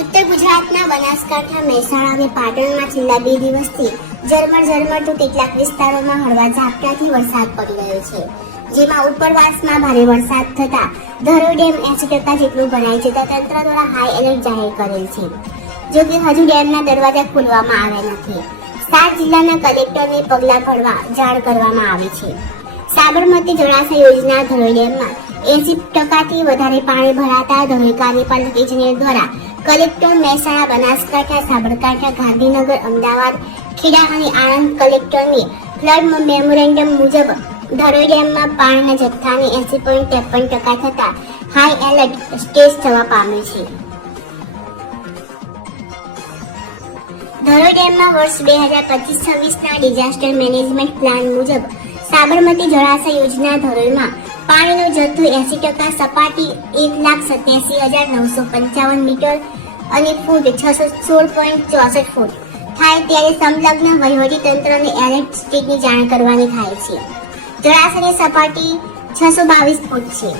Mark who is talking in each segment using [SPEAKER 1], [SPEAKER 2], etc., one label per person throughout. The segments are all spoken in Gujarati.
[SPEAKER 1] ઉત્તર ગુજરાતના બનાસકાંઠા મહેસાણા અને પાટણમાં છેલ્લા બે દિવસથી ઝરમર ઝરમરતું કેટલાક વિસ્તારોમાં હળવા ઝાપટાથી વરસાદ પડી રહ્યો છે. જેમાં ઉપરવાસમાં ભારે વરસાદ થતા ધરો ડેમ એસી ટકા જેટલું ભરાઈ જતા તંત્ર દ્વારા હાઈ એલર્ટ જાહેર કરેલ છે. જો કે હજુ ડેમના દરવાજા ખોલવામાં આવ્યા નથી. સાત જિલ્લાના કલેક્ટરને પગલાં ભરવા જાણ કરવામાં આવી છે. સાબરમતી જળાશય યોજના ધરોઈ ડેમમાં એસી ટકાથી વધારે પાણી ભરાતા ધોળકાની પણ ઇજનેર દ્વારા કલેક્ટર મહેસાણા બનાસકાંઠા, સાબરકાંઠા, ગાંધીનગર, અમદાવાદ, ખેડા અને આણંદ કલેક્ટરની ફ્લડ મેમોરેન્ડમ મુજબ ધરોઈ ડેમમાં પાણીના જથ્થાને એસી પોઈન્ટ ત્રેપન ટકા થતા હાઈ એલર્ટ સ્ટેજ થવા પામ્યું છે. ધરોઈ ડેમમાં વર્ષ બે હજાર પચીસ છવ્વીસના ડિઝાસ્ટર મેનેજમેન્ટ પ્લાન મુજબ સાબરમતી જળાશય યોજના ધરોઈમાં પાણીનો જથ્થો એસી ટકા, સપાટી એક લાખ સત્યાસી હજાર નવસો પંચાવન મીટર અને ફૂટ છસો સોળ પોઈન્ટ ચોસઠ ફૂટ થાય ત્યારે સંલગ્ન વહીવટી તંત્રને એલર્ટ સ્ટેટની જાણ કરવાની થાય છે. જળાશયની સપાટી છસો બાવીસ ફૂટ છે.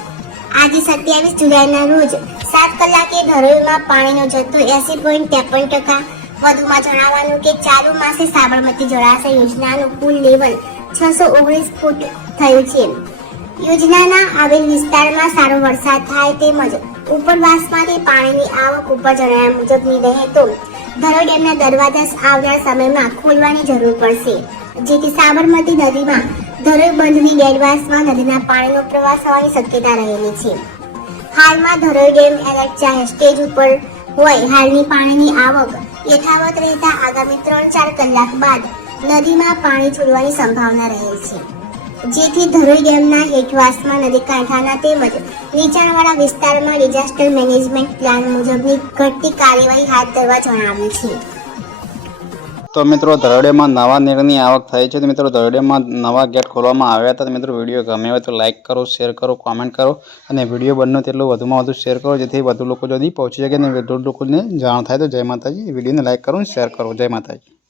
[SPEAKER 1] આજે સત્યાવીસ જુલાઈના રોજ સાત કલાકે ધરોઈમાં પાણીનો જથ્થો એસી પોઈન્ટ ત્રેપન ટકા. વધુમાં જણાવવાનું કે ચાલુ માસે સાબરમતી જળાશય યોજનાનું કુલ લેવલ છસો ઓગણીસ ફૂટ થયું છે. યોજનાના આવેલ વિસ્તારમાં સારો વરસાદ થાય તેમજ ઉપરવાસમાંથી પાણીની આવક ઉપર જણાવ્યા મુજબની રહે તો ધરોઈ ડેમના દરવાજા આવનાર સમયમાં ખોલવાની જરૂર પડશે. જેથી સાબરમતી નદીમાં ધરોઈ બંધની ડેડવાસમાં નદીના પાણીનો પ્રવાહ થવાની શક્યતા રહેલી છે. હાલમાં ધરોઈ ડેમ એલર્ટ જાહેર સ્ટેજ ઉપર હોય હાલની પાણીની આવક યથાવત રહેતા આગામી ત્રણ ચાર કલાક બાદ નદીમાં પાણી છોડવાની સંભાવના રહેલ છે. જેથી ધરોઈ ડેમના હેઠવાસમાં નદી કાંઠાના તેમજ નીચાણવાળા વિસ્તારમાં ડિઝાસ્ટર મેનેજમેન્ટ પ્લાન મુજબની ઘટતી કાર્યવાહી હાથ ધરવા જણાવ્યું છે.
[SPEAKER 2] તો મિત્રો ધરડેમાં નવા નીરની આવક થઈ છે. તો મિત્રો ધરડેમાં નવા ગેટ ખોલવામાં આવ્યા હતા. તો મિત્રો, વીડિયો ગમે હોય તો લાઇક કરો, શેર કરો, કોમેન્ટ કરો અને વીડિયો બનનો તેટલું વધુમાં વધુ શેર કરો, જેથી વધુ લોકો સુધી પહોંચી શકે અને વધુ લોકોને જાણ થાય. તો જય માતાજી. વિડીયોને લાઇક કરો શેર કરો. જય માતાજી.